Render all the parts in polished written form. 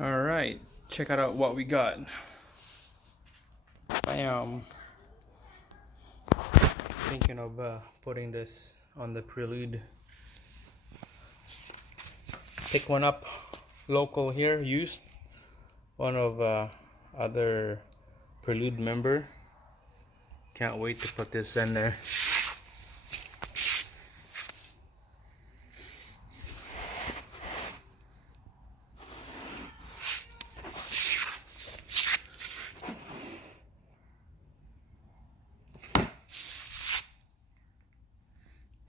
All right, check out what we got. Bam. Thinking of putting this on the Prelude. Pick one up local here, used. One of other Prelude member. Can't wait to put this in there.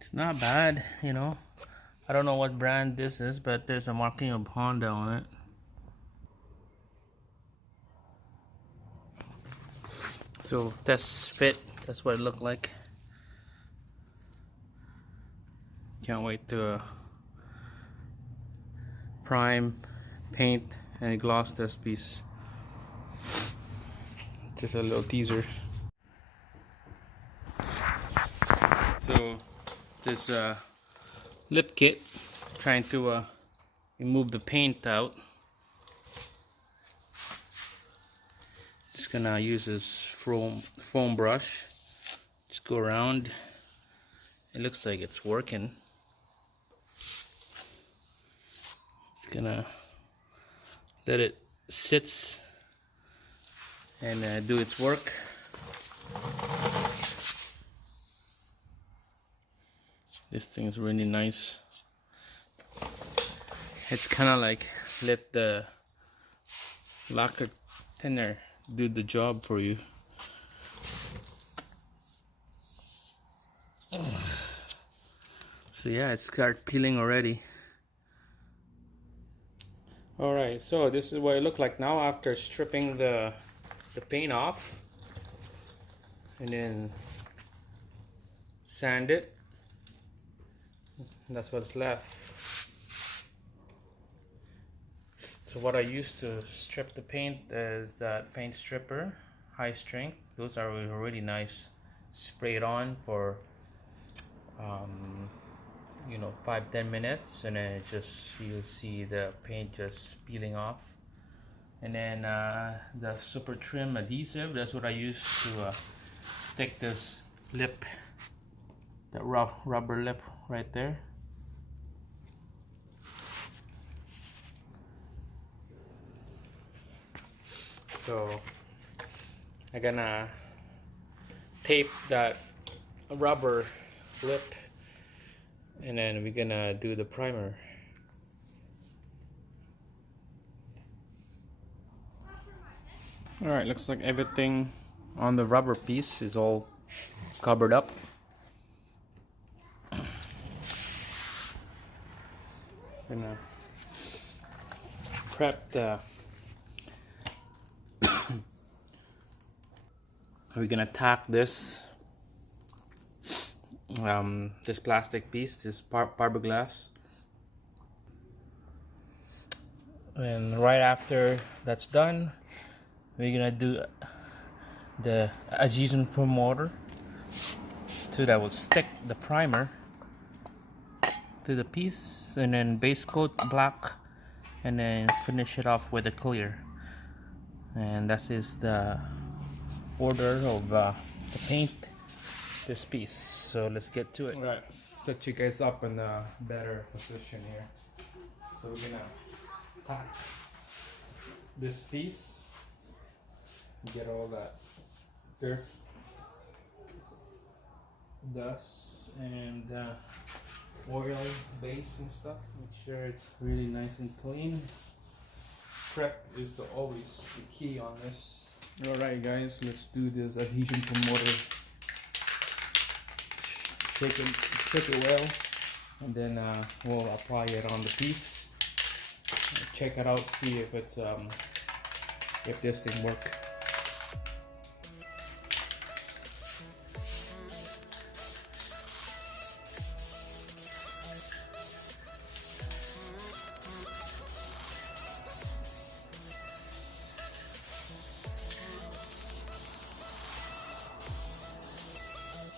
It's not bad, you know. I don't know what brand this is, but there's a marking of Honda on it. So test fit, that's what it looked like. Can't wait to prime, paint, and gloss this piece. Just a little teaser. So this lip kit, trying to remove the paint out. Just gonna use this foam brush. Just go around. It looks like it's working. Just gonna let it sit and do its work. This thing's really nice. It's kind of like let the lacquer thinner do the job for you. So yeah, it started peeling already. Alright, so this is what it looked like now after stripping the paint off and then sand it. That's what's left. So what I used to strip the paint is that paint stripper, high strength. Those are really nice. Spray it on for you know, 5-10 minutes, and then it just, you'll see the paint just peeling off. And then the super trim adhesive, that's what I use to stick this lip, that rubber lip right there. So I'm gonna tape that rubber lip, and then we're gonna do the primer. Alright, looks like everything on the rubber piece is all covered up. Gonna prep the we're gonna tack this this plastic piece, this fiberglass, and right after that's done, we're gonna do the adhesion promoter, so that will stick the primer to the piece, and then base coat black, and then finish it off with a clear. And that is the order of the paint this piece. So let's get to it. Alright, set you guys up in a better position here. So we're gonna tack this piece, get all that dirt, dust, and oil base and stuff. Make sure it's really nice and clean. Prep is always the key on this. Alright guys, let's do this adhesion promoter. Shake it well, and then we'll apply it on the piece. Check it out, see if it's if this thing works.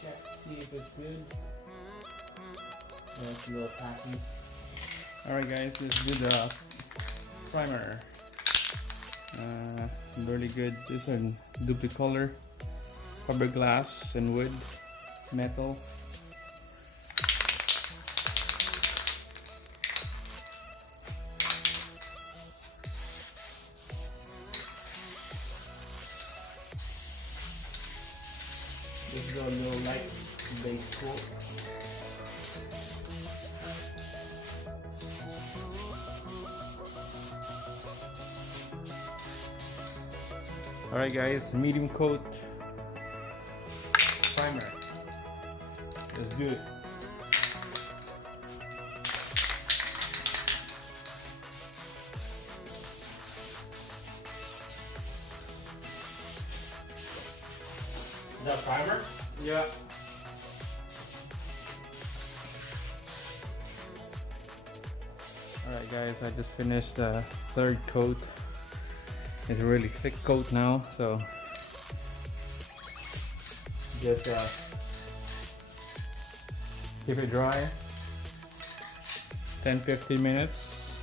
Check, see if it's good. That's a little packing. Alright guys, let's do the primer. Really good. This is a duplicolor, fiberglass and wood, metal. This is a little light base coat. Alright guys, medium coat primer. Let's do it. Is that primer? Yeah. Alright guys, I just finished the third coat. It's a really thick coat now, so just keep it dry 10-15 minutes,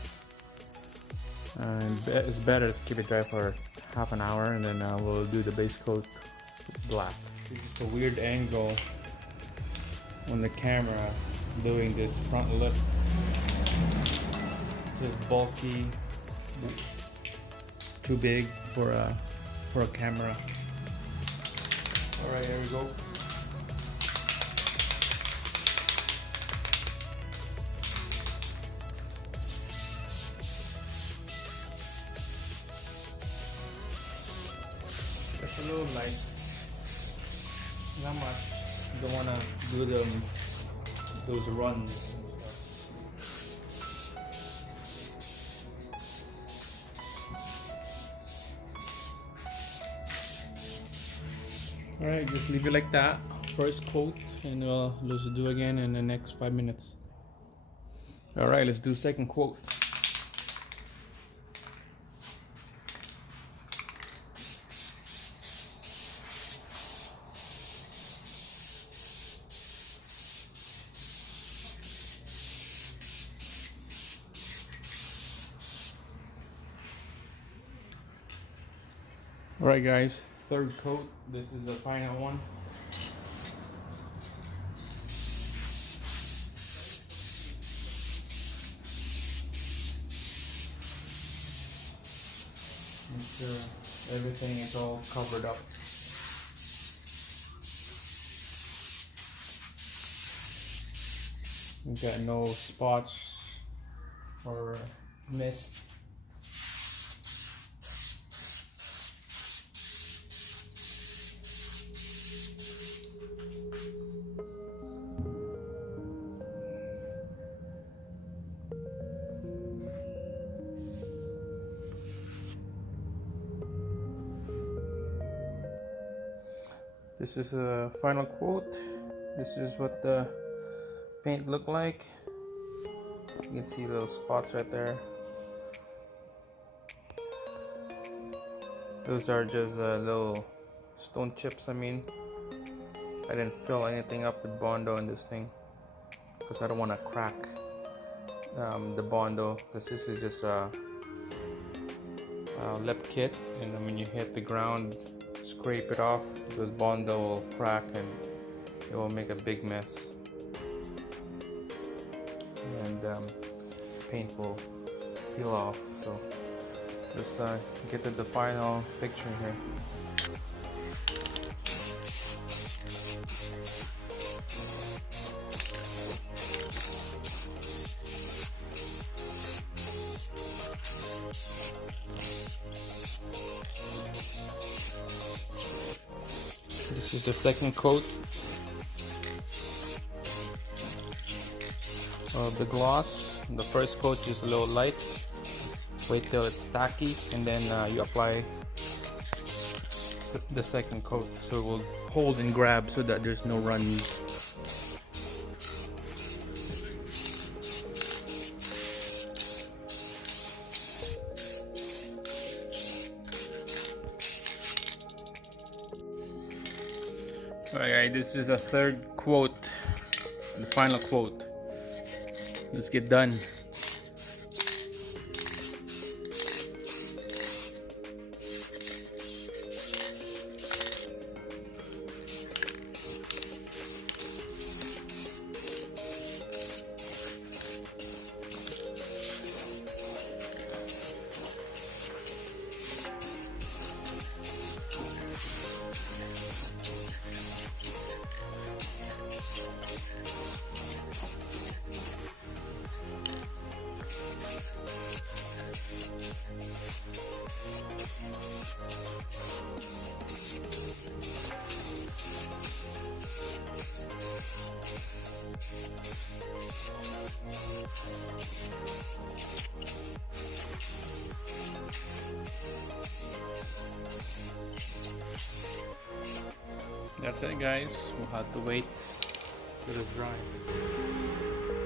and it's better to keep it dry for half an hour, and then we'll do the base coat black. It's just a weird angle on the camera doing this front lip. Just bulky, too big for a camera. All right, here we go. Just a little light, not much. You don't wanna do those runs and stuff. Alright, just leave it like that. First coat, and let's do again in the next 5 minutes. Alright, let's do second coat. Alright guys, third coat. This is the final one. Make sure everything is all covered up. You got no spots or mist. This is the final quote. This is what the paint looked like. You can see little spots right there. Those are just little stone chips. I mean, I didn't fill anything up with Bondo in this thing because I don't want to crack the Bondo, because this is just a lip kit, and then when you hit the ground, scrape it off, because Bondo will crack and it will make a big mess, and paint will peel off. So just get to the final picture here. This is the second coat of the gloss. The first coat is a little light. Wait till it's tacky, and then you apply the second coat, so it will hold and grab so that there's no runs. Alright, this is a third quote, the final quote. Let's get done. that's it, guys. We'll have to wait till it's dry.